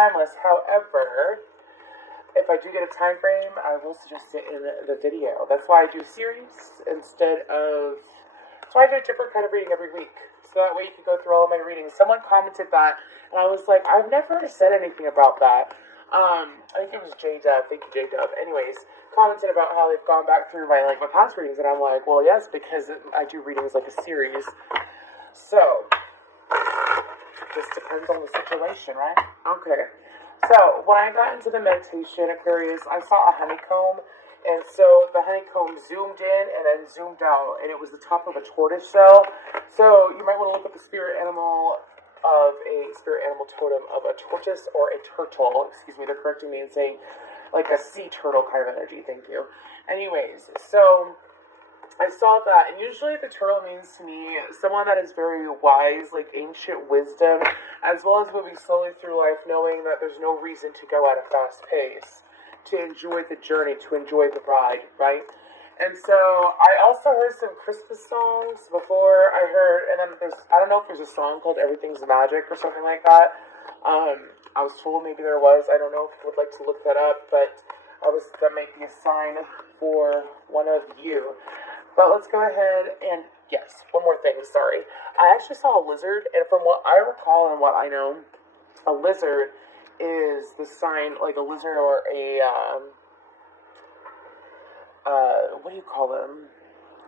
timeless. However, if I do get a time frame, I will suggest it in the video. That's why I do series instead of... So I do a different kind of reading every week. So that way you can go through all of my readings. Someone commented that, and I was like, I've never said anything about that. I think it was J-Dub. Thank you, J-Dub. Anyways, commented about how they've gone back through my past readings, and I'm like, well, yes, because I do readings like a series. So, just depends on the situation, right? Okay. So, when I got into the meditation, Aquarius, I saw a honeycomb, and so the honeycomb zoomed in and then zoomed out, and it was the top of a tortoise shell. So, you might want to look up the spirit animal totem of a tortoise or a turtle. Excuse me, they're correcting me and saying like a sea turtle kind of energy. Thank you. Anyways, so I saw that, and usually the turtle means to me someone that is very wise, like ancient wisdom, as well as moving slowly through life, knowing that there's no reason to go at a fast pace, to enjoy the journey, to enjoy the ride, right? And so I also heard some Christmas songs before I heard, and then I don't know if there's a song called Everything's Magic or something like that. I was told maybe there was. I don't know if you would like to look that up, but that might be a sign for one of you. But let's go ahead and, yes, one more thing, sorry. I actually saw a lizard, and from what I recall and what I know, a lizard is the sign, like a lizard or a, what do you call them?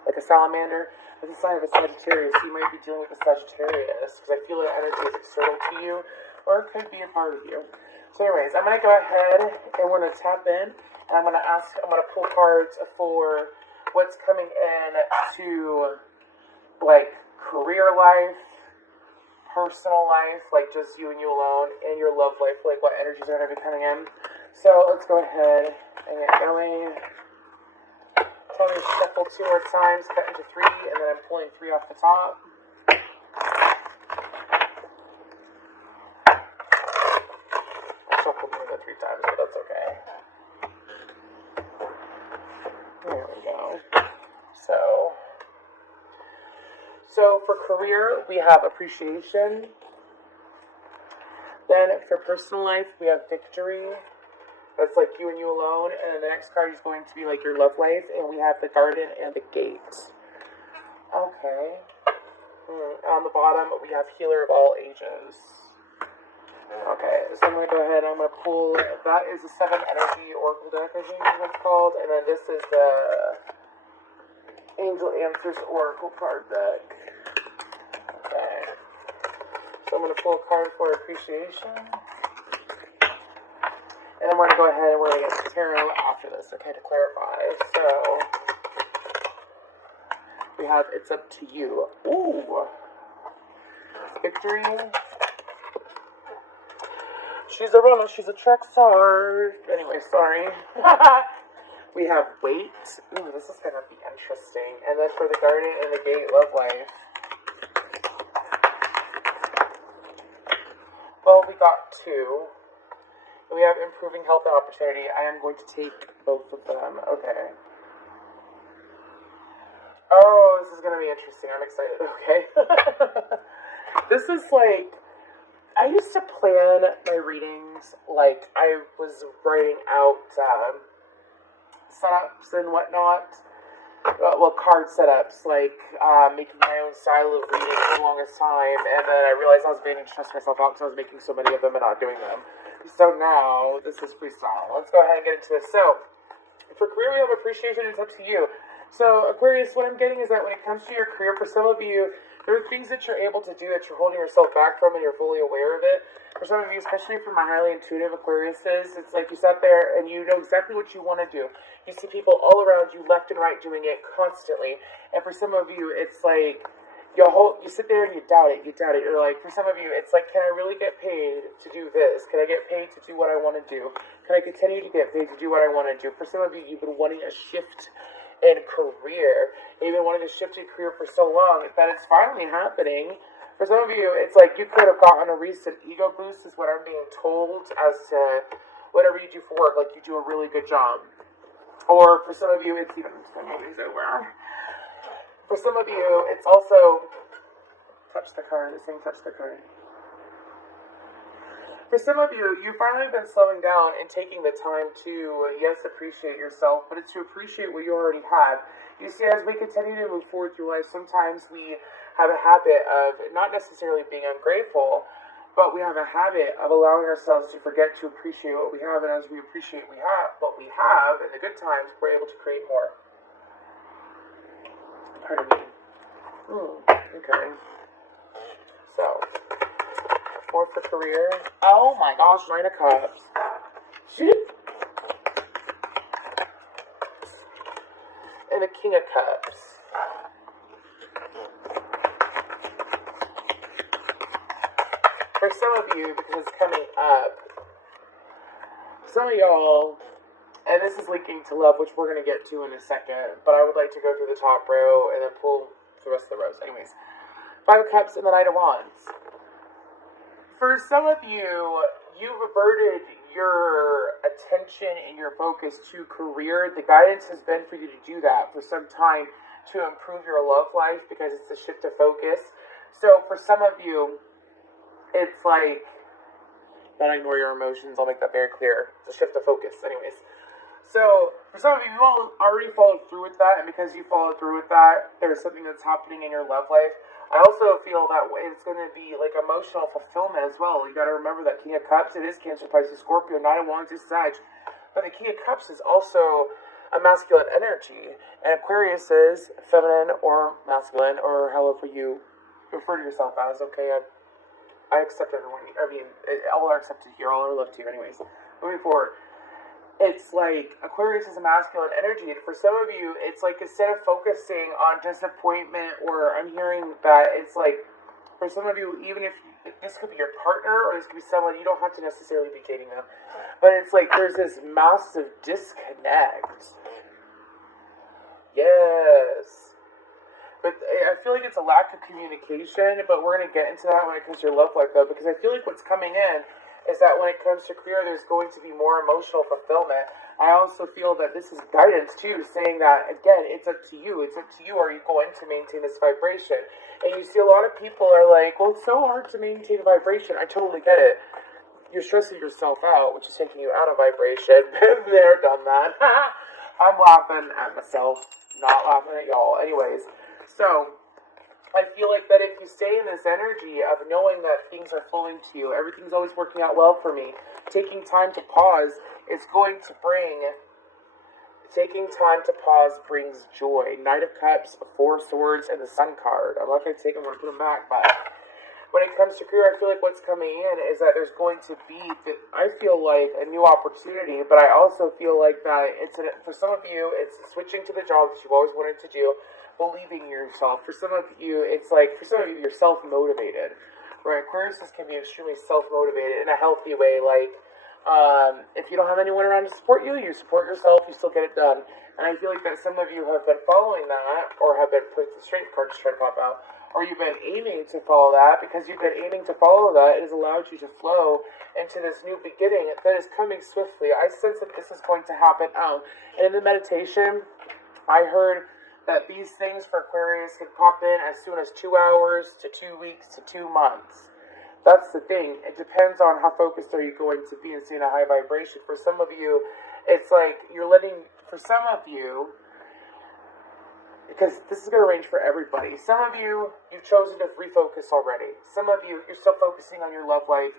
Like a salamander. It's a sign of a Sagittarius. You might be dealing with a Sagittarius, because I feel that energy is external to you, or it could be a part of you. So anyways, I'm going to go ahead and we're going to tap in, and I'm going to pull cards for what's coming in to, like, career life, personal life, like just you and you alone, and your love life, like what energies are going to be coming in. So let's go ahead and get going. Tell me to shuffle 2 more times, cut into 3, and then I'm pulling 3 off the top. I shuffled more than 3 times, but that's okay. There we go. So for career, we have appreciation. Then for personal life, we have victory. That's like you and you alone. And then the next card is going to be like your love life. And we have the garden and the gate. Okay. On the bottom, we have healer of all ages. Okay, so I'm going to go ahead and I'm going to pull, that is the 7 energy oracle deck, I think is what it's called. And then this is the Angel Answers Oracle card deck. Okay. So I'm going to pull a card for appreciation. And then we're going to go ahead and we're going to get tarot after this, okay, to clarify. So, we have It's Up to You. Ooh. Victory. She's a runner, she's a track star. Anyway, sorry. We have Wait. Ooh, this is going to be interesting. And then for the garden and the gate, love life. Well, we got 2. We have improving health and opportunity. I am going to take both of them. Okay. Oh, this is going to be interesting. I'm excited. Okay. This is like, I used to plan my readings like I was writing out setups and whatnot. Well, card setups, like making my own style of reading for the longest time. And then I realized I was beginning to stress myself out because I was making so many of them and not doing them. So now, this is freestyle. Let's go ahead and get into this. So, for career, we have appreciation. It's up to you. So, Aquarius, what I'm getting is that when it comes to your career, for some of you, there are things that you're able to do that you're holding yourself back from and you're fully aware of it. For some of you, especially for my highly intuitive Aquariuses, it's like you sat there and you know exactly what you want to do. You see people all around you, left and right, doing it constantly. And for some of you, it's like, you sit there and you doubt it. You're like, for some of you, it's like, can I really get paid to do this? Can I get paid to do what I want to do? Can I continue to get paid to do what I want to do? For some of you, you've been wanting a shift in career. You've been wanting a shift in career for so long that it's finally happening. For some of you, it's like you could have gotten a recent ego boost, is what I'm being told, as to whatever you do for work, like you do a really good job. Or for some of you, it's even, movie's over. For some of you, it's also, touch the card. For some of you, you've finally been slowing down and taking the time to, yes, appreciate yourself, but it's to appreciate what you already have. You see, as we continue to move forward through life, sometimes we have a habit of not necessarily being ungrateful, but we have a habit of allowing ourselves to forget to appreciate what we have, and as we appreciate what we have in the good times, we're able to create more. Pardon me. Okay. So, more for career. Oh my gosh, 9 of Cups. And the King of Cups. For some of you, because it's coming up, some of y'all, and this is linking to love, which we're going to get to in a second, but I would like to go through the top row and then pull the rest of the rows. Anyways, 5 of Cups and the Knight of Wands. For some of you, you've averted your attention and your focus to career. The guidance has been for you to do that for some time to improve your love life because it's a shift of focus. So for some of you, it's like, don't ignore your emotions, I'll make that very clear. It's a shift of focus. Anyways. So, for some of you, you all already followed through with that, and because you followed through with that, there's something that's happening in your love life. I also feel that it's going to be like emotional fulfillment as well. You got to remember that King of Cups, it is Cancer, Pisces, Scorpio, Knight of Wands is Sag, but the King of Cups is also a masculine energy, and Aquarius is feminine or masculine, or however you refer to yourself as. Okay, I accept everyone. I mean, all are accepted here. All are loved here. Anyways, moving forward. It's like Aquarius is a masculine energy, and for some of you, it's like instead of focusing on disappointment, or I'm hearing that it's like, for some of you, even if this could be your partner or this could be someone, you don't have to necessarily be dating them, but it's like there's this massive disconnect. Yes. But I feel like it's a lack of communication, but we're going to get into that when it comes to your love life, though, because I feel like what's coming in is that when it comes to career, there's going to be more emotional fulfillment. I also feel that this is guidance, too, saying that, again, it's up to you. It's up to you. Are you going to maintain this vibration? And you see a lot of people are like, well, it's so hard to maintain a vibration. I totally get it. You're stressing yourself out, which is taking you out of vibration. Been there, done that. I'm laughing at myself, not laughing at y'all. Anyways. So, I feel like that if you stay in this energy of knowing that things are flowing to you, everything's always working out well for me, taking time to pause is going to bring, taking time to pause brings joy. Knight of Cups, 4 Swords, and the Sun card. I'm not going to take them, I'm going to put them back, but when it comes to career, I feel like what's coming in is that there's going to be, I feel like, a new opportunity, but I also feel like that for some of you, it's switching to the job that you've always wanted to do, believing in yourself. For some of you, it's like, for some of you, you're self-motivated, right? Aquarius can be extremely self-motivated in a healthy way, like, if you don't have anyone around to support you, you support yourself, you still get it done. And I feel like that some of you have been following that, or have been put the strength card to try to pop out, or you've been aiming to follow that. Because you've been aiming to follow that, it has allowed you to flow into this new beginning that is coming swiftly. I sense that this is going to happen out. And in the meditation, I heard that these things for Aquarius can pop in as soon as 2 hours to 2 weeks to 2 months. That's the thing. It depends on how focused are you going to be and stay in a high vibration. For some of you, it's like you're letting, for some of you, because this is going to range for everybody. Some of you, you've chosen to refocus already. Some of you, you're still focusing on your love life,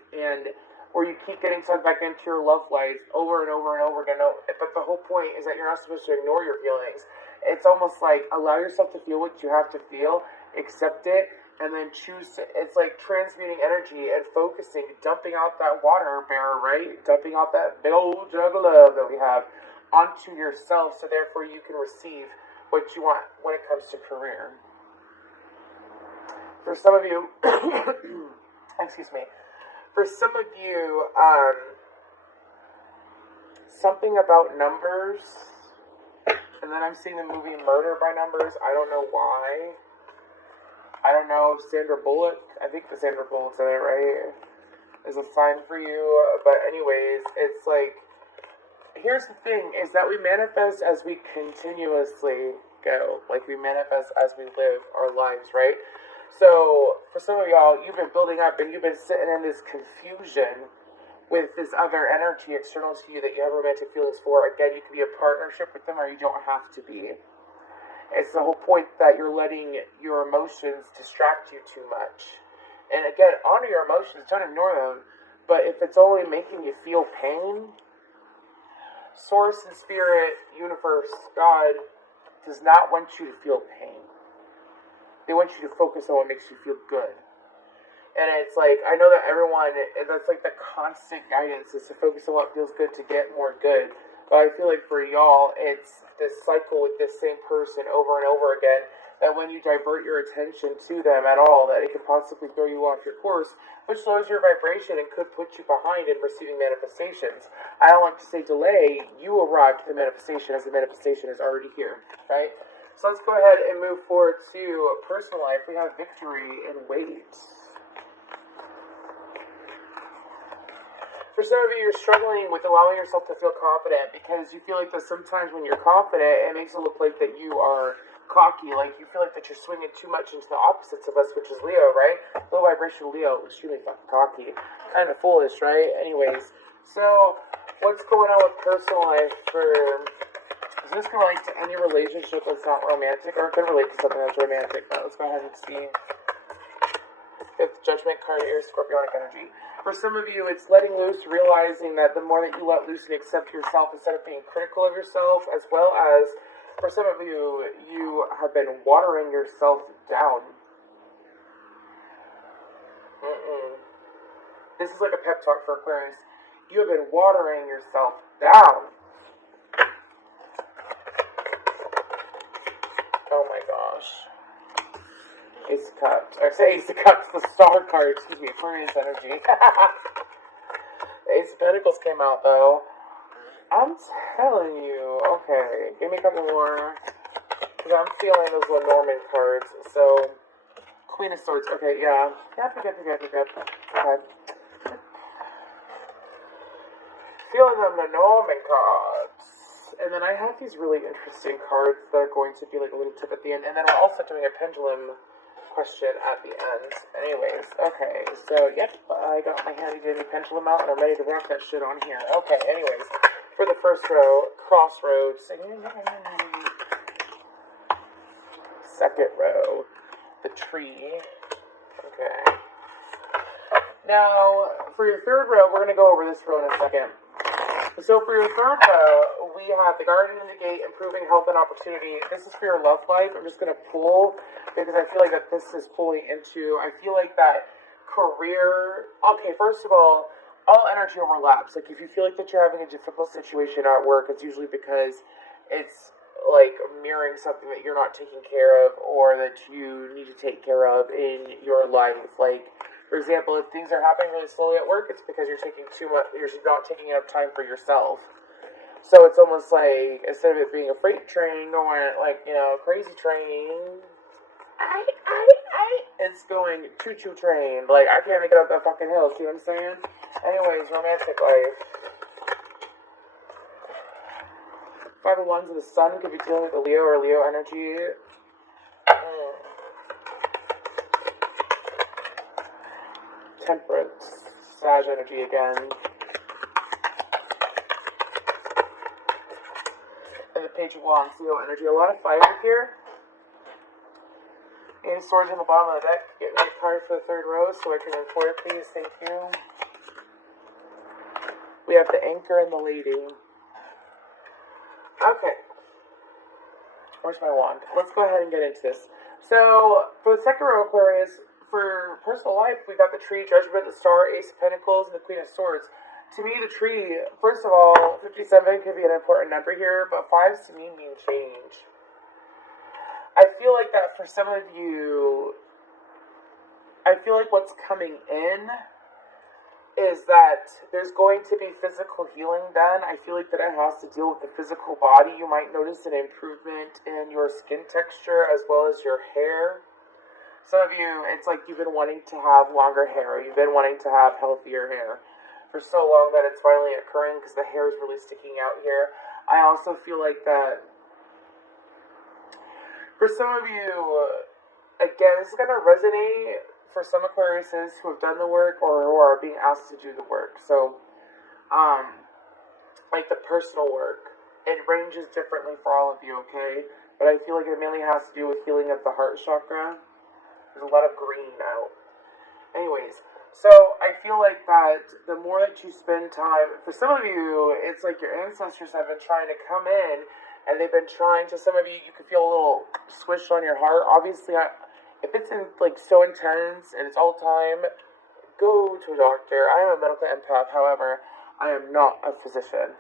or you keep getting sucked back into your love life over and over and over again. But the whole point is that you're not supposed to ignore your feelings. It's almost like allow yourself to feel what you have to feel, accept it, and then choose to, it's like transmuting energy and focusing, dumping out that water bearer, right? Dumping out that big old jug of love that we have onto yourself, so therefore you can receive what you want when it comes to career. For some of you, excuse me, for some of you, something about numbers, and then I'm seeing the movie Murder by Numbers. I don't know why. I don't know if Sandra Bullock, I think the Sandra Bullock's in it, right, is a sign for you. But anyways, it's like, here's the thing, is that we manifest as we continuously go. Like, we manifest as we live our lives, right? So, for some of y'all, you've been building up and you've been sitting in this confusion with this other energy external to you that you have romantic feelings for. Again, you can be a partnership with them or you don't have to be. It's the whole point that you're letting your emotions distract you too much. And again, honor your emotions, don't ignore them. But if it's only making you feel pain, Source and Spirit, Universe, God does not want you to feel pain. They want you to focus on what makes you feel good. And it's like, I know that everyone, that's like the constant guidance is to focus on what feels good to get more good. But I feel like for y'all, it's this cycle with this same person over and over again, that when you divert your attention to them at all, that it could possibly throw you off your course, which lowers your vibration and could put you behind in receiving manifestations. I don't like to say delay, you arrive to the manifestation as the manifestation is already here, right? So let's go ahead and move forward to personal life. We have victory and weight. For some of you, you're struggling with allowing yourself to feel confident because you feel like that sometimes when you're confident, it makes it look like that you are cocky, like you feel like that you're swinging too much into the opposites of us, which is Leo, right? Low vibration Leo, extremely fucking cocky. Kind of foolish, right? Anyways, so what's going on with personal life for... So this can relate to any relationship that's not romantic, or it can relate to something that's romantic, but let's go ahead and see. Fifth Judgment card, Aries, Scorpionic energy. For some of you, it's letting loose, realizing that the more that you let loose and accept yourself instead of being critical of yourself, as well as, for some of you, you have been watering yourself down. This is like a pep talk for Aquarius. You have been watering yourself down. Oh my gosh. Ace of Cups. I say Ace of Cups, the star card. Excuse me, Aquarius energy. Ace of Pentacles came out, though. I'm telling you. Okay, give me a couple more. Because I'm feeling those Lenormand cards. So, Queen of Swords. Okay, yeah. Yep. Okay. Feeling the Lenormand cards. And then I have these really interesting cards that are going to be like a little tip at the end. And then we're also doing a pendulum question at the end. Anyways, okay, so yep, I got my handy dandy pendulum out and I'm ready to rock that shit on here. Okay, anyways, for the first row, Crossroads. Second row, the tree. Okay. Now, for your third row, we're going to go over this row in a second. So for your third row, we have the Guardian of the Gate, improving health and opportunity. This is for your love life. I'm just going to pull because I feel like that this is pulling into, I feel like that career. Okay, first of all energy overlaps. Like if you feel like that you're having a difficult situation at work, it's usually because it's like mirroring something that you're not taking care of or that you need to take care of in your life. Like, for example, if things are happening really slowly at work, it's because you're taking too much, you're not taking enough time for yourself. So it's almost like, instead of it being a freight train going, like, you know, crazy train, it's going choo-choo train. Like, I can't make it up that fucking hill, see what I'm saying? Anyways, romantic life. Five of Wands of the Sun could be dealing with the Leo or Leo energy. Temperance, Sag energy again. And the Page of Wands, Leo energy. A lot of fire here. Eight of Swords on the bottom of the deck. Get me a card for the third row so I can report it, please. Thank you. We have the Anchor and the Lady. Okay. Where's my wand? Let's go ahead and get into this. So, for the second row, Aquarius, for personal life, we got the Tree, Judgment, the Star, Ace of Pentacles, and the Queen of Swords. To me, the Tree, first of all, 57 could be an important number here, but 5s to me mean change. I feel like that for some of you, I feel like what's coming in is that there's going to be physical healing done. I feel like that it has to deal with the physical body. You might notice an improvement in your skin texture as well as your hair. Some of you, it's like you've been wanting to have longer hair. You've been wanting to have healthier hair for so long that it's finally occurring because the hair is really sticking out here. I also feel like that for some of you, again, this is going to resonate for some Aquariuses who have done the work or who are being asked to do the work. So um, like the personal work. It ranges differently for all of you, okay? But I feel like it mainly has to do with healing of the heart chakra. There's a lot of green out. Anyways, so I feel like that the more that you spend time, for some of you, it's like your ancestors have been trying to come in, and they've been trying to, some of you, you can feel a little swish on your heart. Obviously, if it's in, like, so intense, and it's all the time, go to a doctor. I am a medical empath, however, I am not a physician.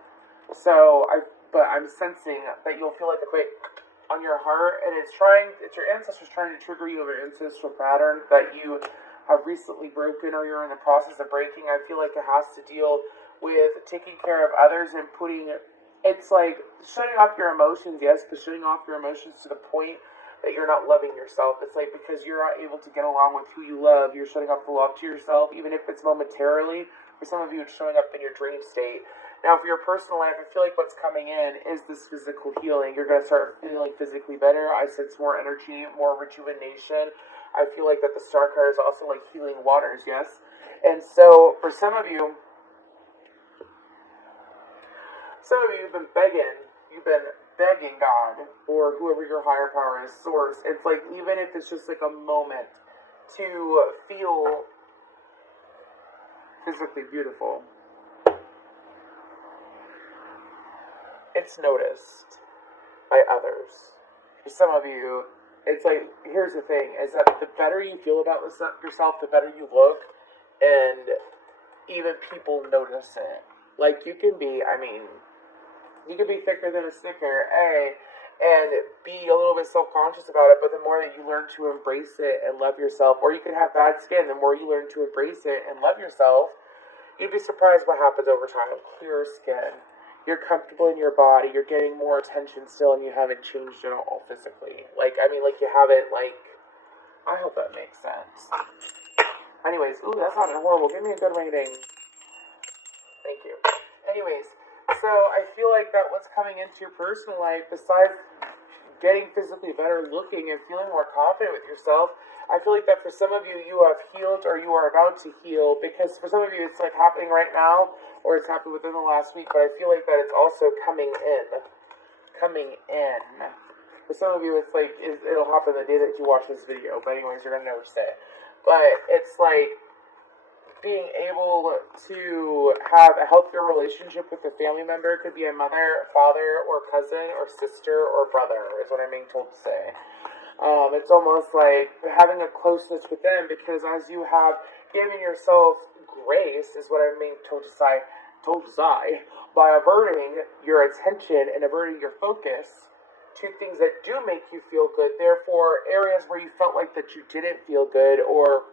But I'm sensing that you'll feel like a quick on your heart, and it's your ancestors trying to trigger you of an ancestral pattern that you have recently broken or you're in the process of breaking. I feel like it has to deal with taking care of others and it's like shutting off your emotions, yes, but shutting off your emotions to the point that you're not loving yourself. It's like because you're not able to get along with who you love, you're shutting off the love to yourself, even if it's momentarily. For some of you, it's showing up in your dream state. Now, for your personal life, I feel like what's coming in is this physical healing. You're going to start feeling physically better. I sense more energy, more rejuvenation. I feel like that the star card is also like healing waters, yes? And so, for some of you have been begging God, or whoever your higher power is, source. It's like, even if it's just like a moment to feel physically beautiful, it's noticed by others. For some of you, it's like, here's the thing, is that the better you feel about yourself, the better you look, and even people notice it. Like, you can be thicker than a Snicker, and be a little bit self-conscious about it, but the more that you learn to embrace it and love yourself, or you can have bad skin, the more you learn to embrace it and love yourself, you'd be surprised what happens over time. Clearer skin. You're comfortable in your body, you're getting more attention still, and you haven't changed at all physically. You haven't, I hope that makes sense. Anyways, ooh, that sounded horrible. Give me a good rating. Thank you. Anyways, so I feel like that what's coming into your personal life, besides getting physically better looking and feeling more confident with yourself, I feel like that for some of you, you have healed or you are about to heal, because for some of you, it's like happening right now, or it's happened within the last week, but I feel like that it's also coming in. For some of you, it's like, it'll happen the day that you watch this video, but anyways, you're going to notice it. But it's like being able to have a healthier relationship with a family member. It could be a mother, father, or cousin, or sister, or brother, is what I'm being told to say. It's almost like having a closeness with them, because as you have given yourself grace, is what I'm being told to say, by averting your attention and averting your focus to things that do make you feel good. Therefore, areas where you felt like that you didn't feel good, or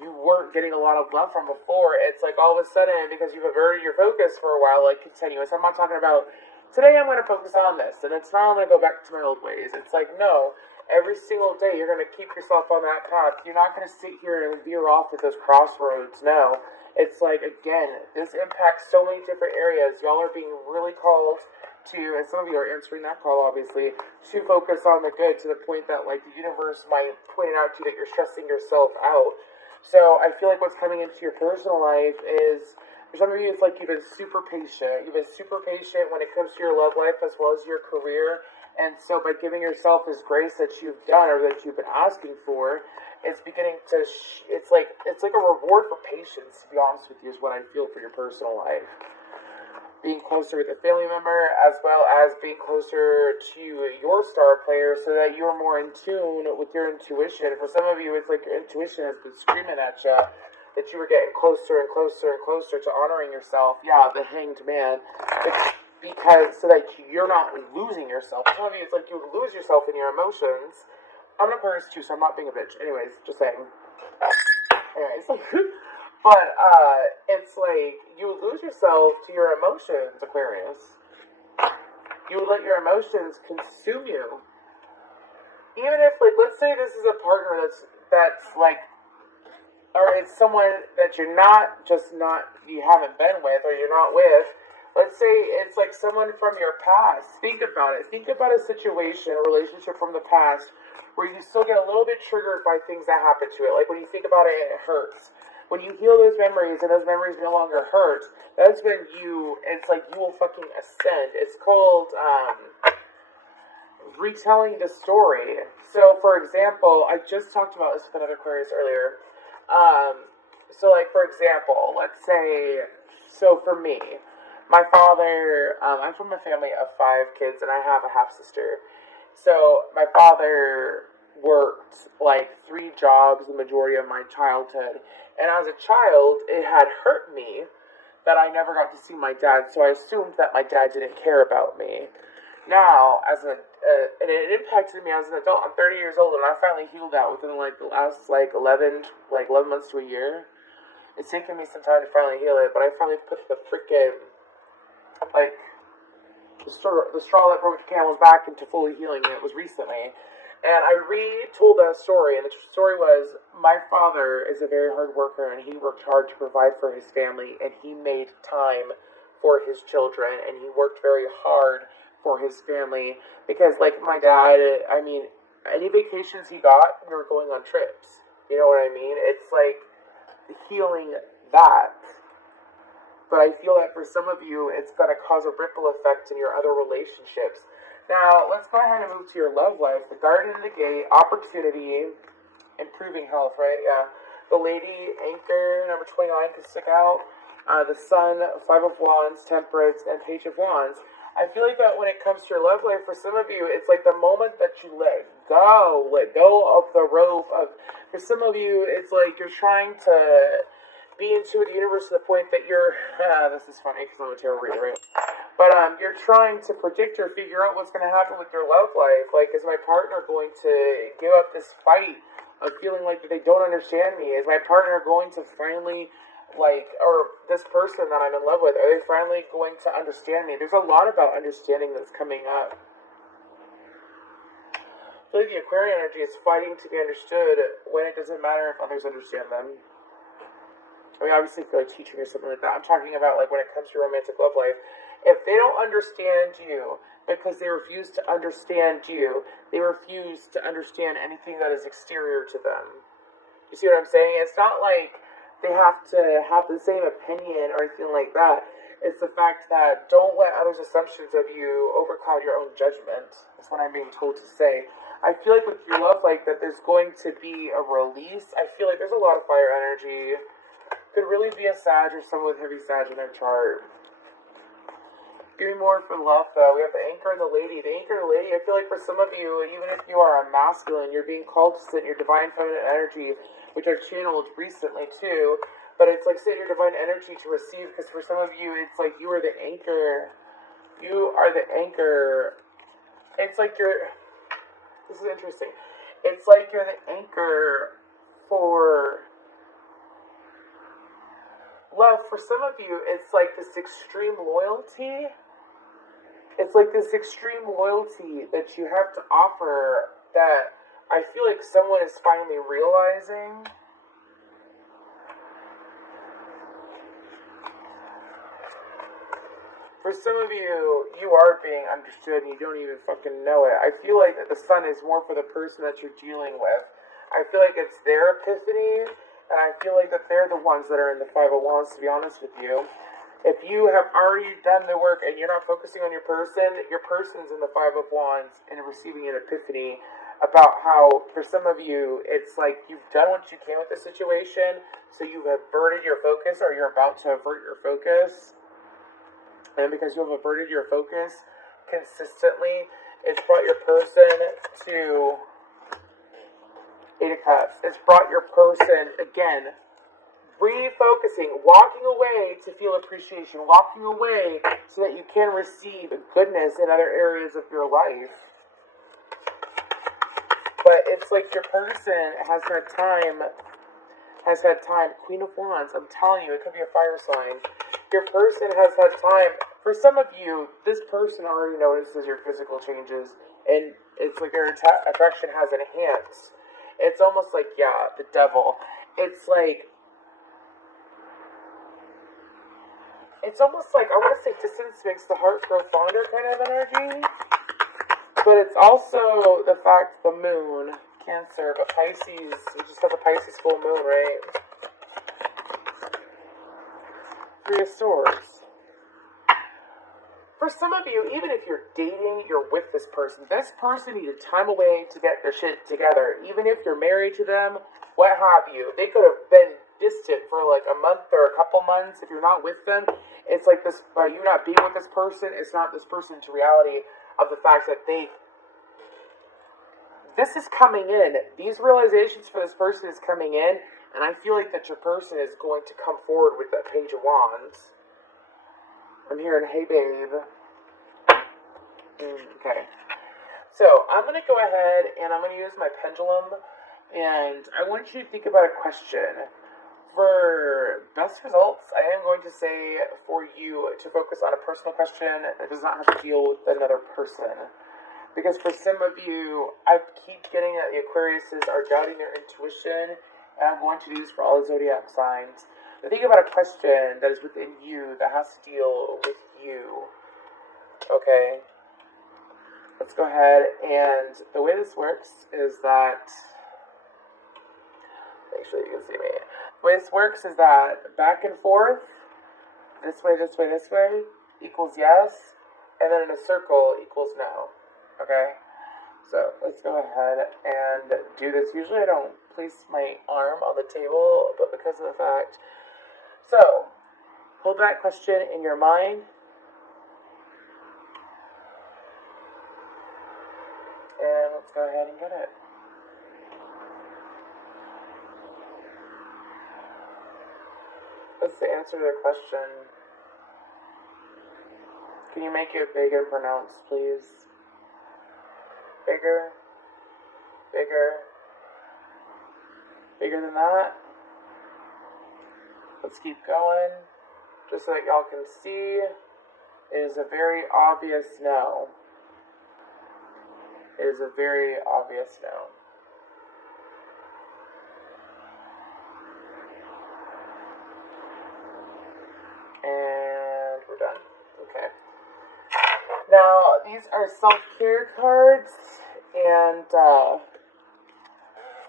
you weren't getting a lot of love from before, it's like all of a sudden, because you've averted your focus for a while, like continuous. I'm not talking about, today I'm going to focus on this, and it's not, I'm going to go back to my old ways. It's like, no, every single day you're going to keep yourself on that path. You're not going to sit here and veer off at those crossroads. No. It's like, again, this impacts so many different areas. Y'all are being really called to, and some of you are answering that call, obviously, to focus on the good, to the point that, like, the universe might point it out to you that you're stressing yourself out. So I feel like what's coming into your personal life is, for some of you, it's like you've been super patient. You've been super patient when it comes to your love life as well as your career. And so by giving yourself this grace that you've done, or that you've been asking for, it's beginning to, it's like a reward for patience, to be honest with you, is what I feel for your personal life. Being closer with a family member, as well as being closer to your star player, so that you're more in tune with your intuition. For some of you, it's like your intuition has been screaming at you, that you were getting closer and closer and closer to honoring yourself. Yeah, the hanged man. It's because, so that you're not losing yourself. For some of you, it's like you lose yourself in your emotions. I'm an Aquarius too, so I'm not being a bitch. Anyways, just saying. Anyways. But, it's like, you would lose yourself to your emotions, Aquarius. You would let your emotions consume you. Even if, like, let's say this is a partner that's like, or it's someone that you haven't been with, or you're not with. Let's say it's like someone from your past. Think about it. Think about a situation, a relationship from the past, where you still get a little bit triggered by things that happen to it. Like, when you think about it, it hurts. when you heal those memories and those memories no longer hurt, that's when it's like you will fucking ascend. It's called, retelling the story. So, for example, I just talked about this with another Aquarius earlier. So, like, for example, let's say, so for me, my father, I'm from a family of 5 kids, and I have a half-sister. So, my father worked, like, 3 jobs the majority of my childhood. And as a child, it had hurt me that I never got to see my dad, so I assumed that my dad didn't care about me. Now, and it impacted me as an adult. I'm 30 years old, and I finally healed that within, like, the last, 11 months to a year. It's taken me some time to finally heal it, but I finally put the freaking, like, the straw that broke the camel's back into fully healing it was recently. And I retold that story, and the story was, my father is a very hard worker, and he worked hard to provide for his family, and he made time for his children, and he worked very hard for his family, because, like, my dad, I mean, any vacations he got, we were going on trips, you know what I mean? It's like healing that, but I feel that for some of you, it's going to cause a ripple effect in your other relationships. Now, let's go ahead and move to your love life. The Garden and the Gate, opportunity, improving health, right? Yeah. The Lady, Anchor, number 29 can stick out. The Sun, 5 of Wands, Temperance, and Page of Wands. I feel like that when it comes to your love life, for some of you, it's like the moment that you let go of the rope of, for some of you, it's like you're trying to be into the universe to the point that you're, this is funny because I'm a tarot reader, right? But you're trying to predict or figure out what's going to happen with your love life. Like, is my partner going to give up this fight of feeling like they don't understand me? Is my partner going to finally, like, or this person that I'm in love with, are they finally going to understand me? There's a lot about understanding that's coming up. I feel like the Aquarian energy is fighting to be understood when it doesn't matter if others understand them. I mean, obviously, if you're like teaching or something like that, I'm talking about like when it comes to romantic love life. If they don't understand you because they refuse to understand you, they refuse to understand anything that is exterior to them. You see what I'm saying? It's not like they have to have the same opinion or anything like that. It's the fact that don't let others' assumptions of you overcloud your own judgment. That's what I'm being told to say. I feel like with your love life that there's going to be a release. I feel like there's a lot of fire energy. Could really be a Sag or someone with heavy Sag in their chart. Give me more for love, though. We have the Anchor and the Lady. The Anchor and the Lady, I feel like for some of you, even if you are a masculine, you're being called to sit in your divine feminine energy, which are channeled recently, too. But it's like sit in your divine energy to receive, because for some of you, it's like you are the anchor. You are the anchor. It's like you're... This is interesting. It's like you're the anchor for... love. For some of you, it's like this extreme loyalty. It's like this extreme loyalty that you have to offer that I feel like someone is finally realizing. For some of you, you are being understood and you don't even fucking know it. I feel like that the Sun is more for the person that you're dealing with. I feel like it's their epiphany. And I feel like that they're the ones that are in the 5 of Wands, to be honest with you. If you have already done the work and you're not focusing on your person's in the 5 of Wands and receiving an epiphany about how, for some of you, it's like you've done what you can with the situation, so you've averted your focus, or you're about to avert your focus. And because you have averted your focus consistently, it's brought your person to... 8 of Cups. It's brought your person, again, refocusing, walking away to feel appreciation, walking away so that you can receive goodness in other areas of your life. But it's like your person has had time, Queen of Wands, I'm telling you, it could be a fire sign. Your person has had time. For some of you, this person already notices your physical changes, and it's like their attraction has enhanced. It's almost like, yeah, the devil. It's like, it's almost like, I want to say distance makes the heart grow fonder kind of energy. But it's also the fact the moon, Cancer, but Pisces, we just have a Pisces full moon, right? Three of Swords. For some of you, even if you're dating, you're with this person needed time away to get their shit together. Even if you're married to them, what have you. They could have been distant for like a month or a couple months. If you're not with them, it's like this, by you not being with this person, it's not this person's reality of the fact that this is coming in. These realizations for this person is coming in, and I feel like that your person is going to come forward with that Page of Wands. I'm hearing, hey babe. Okay. So, I'm going to go ahead and I'm going to use my pendulum, and I want you to think about a question. For best results, I am going to say for you to focus on a personal question that does not have to deal with another person. Because for some of you, I keep getting that the Aquariuses are doubting their intuition, and I'm going to do this for all the zodiac signs. But think about a question that is within you that has to deal with you. Okay? Let's go ahead, and the way this works is that, make sure you can see me. The way this works is that back and forth, this way, this way, this way, equals yes, and then in a circle equals no. Okay? So let's go ahead and do this. Usually I don't place my arm on the table, but because of the fact. So, hold that question in your mind. And let's go ahead and get it. What's the answer to their question? Can you make it big and pronounced, please? Bigger? Bigger? Bigger than that? Let's keep going. Just so that y'all can see, it is a very obvious no. It is a very obvious no. And we're done. Okay. Now, these are self-care cards, and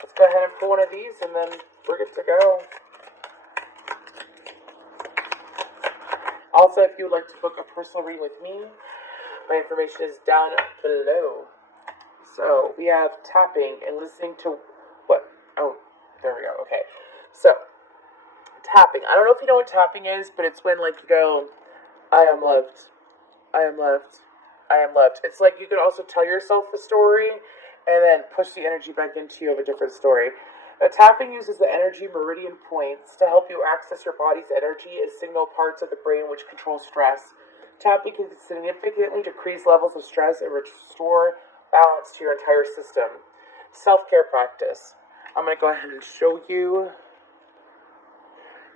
let's go ahead and pull one of these, and then we're good to go. Also, if you would like to book a personal reading with me, my information is down below. So, we have tapping and listening to what? Oh, there we go. Okay. So, tapping. I don't know if you know what tapping is, but it's when, like, you go, I am loved. I am loved. I am loved. It's like you could also tell yourself a story and then push the energy back into you of a different story. Tapping uses the energy meridian points to help you access your body's energy and signal parts of the brain which control stress. Tapping can significantly decrease levels of stress and restore balance to your entire system. Self-care practice. I'm going to go ahead and show you.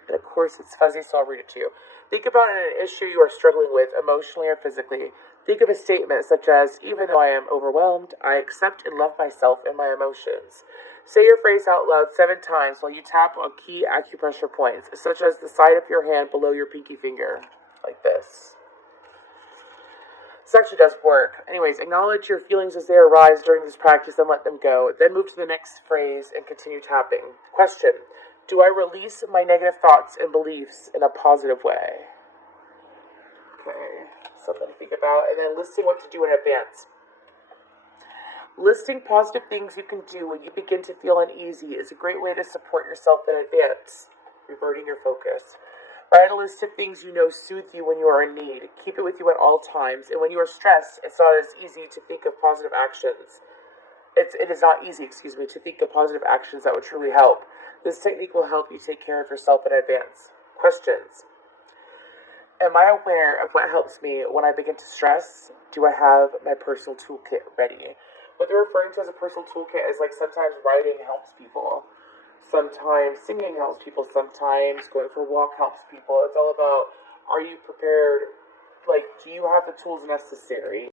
And of course, it's fuzzy, so I'll read it to you. Think about an issue you are struggling with, emotionally or physically. Think of a statement such as, even though I am overwhelmed, I accept and love myself and my emotions. Say your phrase out loud 7 times while you tap on key acupressure points, such as the side of your hand below your pinky finger, like this. This actually does work. Anyways, acknowledge your feelings as they arise during this practice and let them go. Then move to the next phrase and continue tapping. Question. Do I release my negative thoughts and beliefs in a positive way? Okay, something to think about. And then listing what to do in advance. Listing positive things you can do when you begin to feel uneasy is a great way to support yourself in advance. Reverting your focus. Write a list of things you know soothe you when you are in need. Keep it with you at all times. And when you are stressed, it's not as easy to think of positive actions. It is not easy, to think of positive actions that would truly help. This technique will help you take care of yourself in advance. Questions. Am I aware of what helps me when I begin to stress? Do I have my personal toolkit ready? What they're referring to as a personal toolkit is like sometimes writing helps people. Sometimes singing helps people. Sometimes going for a walk helps people. It's all about, are you prepared? Like, do you have the tools necessary?